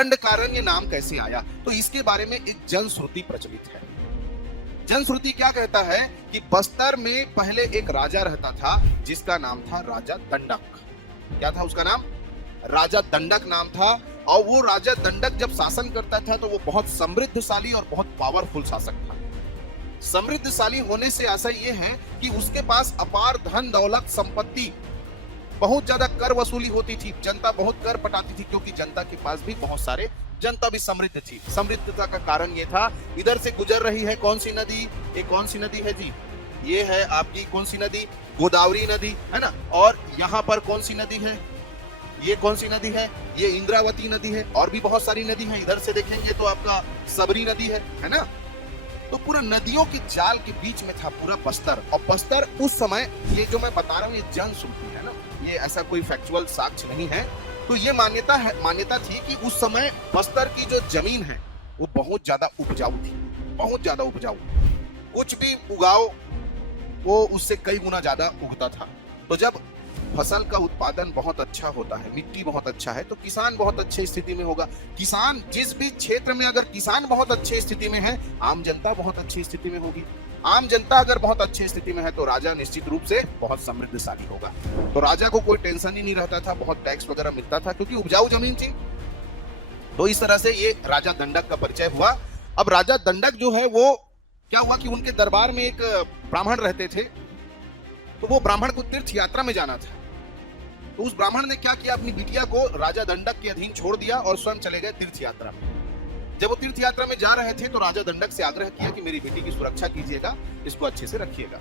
दंडकारण्य नाम कैसे आया? तो इसके बारे में एक जनश्रुति प्रचलित है। जनश्रुति क्या कहता है कि बस्तर में पहले एक राजा रहता था जिसका नाम था राजा दंडक। क्या था उसका नाम? राजा दंडक नाम था। और वो राजा दंडक जब शासन करता था तो वो बहुत समृद्धशाली और बहुत पावरफुल शासक था। समृद्धशाली होने से आशा ये है कि उसके पास अपार धन दौलत संपत्ति, बहुत ज्यादा कर वसूली होती थी, जनता बहुत कर पटाती थी क्योंकि जनता के पास भी बहुत सारे, जनता भी समृद्ध थी। समृद्धता का कारण ये था, इधर से गुजर रही है कौन सी नदी? ये कौन सी नदी है जी? ये है आपकी कौन सी नदी? गोदावरी नदी, है ना। और यहाँ पर कौन सी नदी है? ये कौन सी नदी है? ये इंद्रावती नदी है। और भी बहुत सारी नदी है। इधर से देखेंगे तो आपका सबरी नदी है ना। तो पूरा नदियों के जाल के बीच में था पूरा बस्तर। और बस्तर उस समय, ये जो मैं बता रहा हूँ ये जनश्रुति है ना, ये ऐसा कोई फैक्चुअल साक्ष्य नहीं है। तो ये मान्यता थी कि उस समय बस्तर की जो जमीन है वो बहुत ज्यादा उपजाऊ थी, बहुत ज्यादा उपजाऊ। कुछ भी उगाओ वो उससे कई गुना ज्यादा उगता था। तो जब फसल का उत्पादन बहुत अच्छा होता है, मिट्टी बहुत अच्छा है, तो किसान बहुत अच्छी स्थिति में होगा। किसान जिस भी क्षेत्र में, अगर किसान बहुत अच्छी स्थिति में है, आम जनता बहुत अच्छी स्थिति में होगी। आम जनता अगर बहुत अच्छी स्थिति में है तो राजा निश्चित रूप से बहुत समृद्धशाली होगा। तो राजा को कोई टेंशन ही नहीं रहता था, बहुत टैक्स वगैरह मिलता था क्योंकि उपजाऊ जमीन थी। तो इस तरह से ये राजा दंडक का परिचय हुआ। अब राजा दंडक जो है वो क्या हुआ कि उनके दरबार में एक ब्राह्मण रहते थे। तो वो ब्राह्मण को तीर्थ यात्रा में जाना था। तो उस ब्राह्मण ने क्या किया, अपनी बिटिया को राजा दंडक के अधीन छोड़ दिया और स्वयं चले गए तीर्थ यात्रा में। जब वो तीर्थ यात्रा में जा रहे थे तो राजा दंडक से आग्रह किया कि मेरी बेटी की सुरक्षा कीजिएगा, इसको अच्छे से रखिएगा।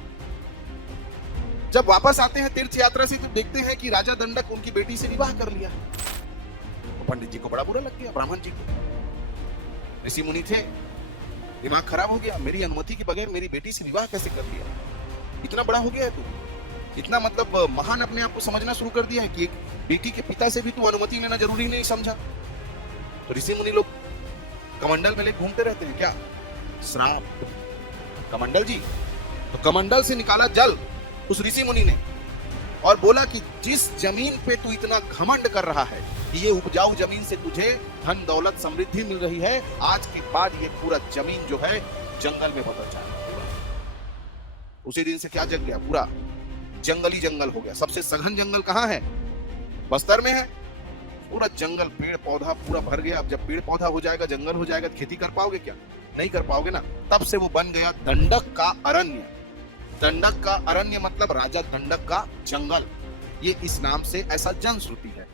जब वापस आते हैं तीर्थ यात्रा से तो देखते हैं कि राजा दंडक उनकी बेटी से विवाह कर लिया। तो पंडित जी को बड़ा बुरा लग गया, ब्राह्मण जी को। ऋषि मुनि थे, दिमाग खराब हो गया, मेरी अनुमति के बगैर मेरी बेटी से विवाह कैसे कर लिया? इतना बड़ा हो गया है तू, इतना मतलब महान अपने आप को समझना शुरू कर दिया है कि एक बेटी के पिता से भी तू अनुमति लेना जरूरी नहीं समझा। तो ऋषि मुनि लोग कमंडल में लेकर घूमते रहते हैं क्या? श्राप कमंडल जी। तो कमंडल से निकाला जल उस ऋषि मुनि ने और बोला कि जिस जमीन पे तू इतना घमंड कर रहा है कि ये उपजाऊ जमीन से तुझे धन दौलत समृद्धि मिल रही है, आज के बाद ये पूरा जमीन जो है जंगल में बदल जाएगा। उसी दिन से क्या जग गया, पूरा जंगल ही जंगल हो गया। सबसे सघन जंगल कहाँ है? बस्तर में है। पूरा जंगल, पेड़ पौधा पूरा भर गया। अब जब पेड़ पौधा हो जाएगा, जंगल हो जाएगा, तो खेती कर पाओगे क्या? नहीं कर पाओगे ना। तब से वो बन गया दंडक का अरण्य। दंडक का अरण्य मतलब राजा दंडक का जंगल। ये इस नाम से ऐसा जनश्रुति है।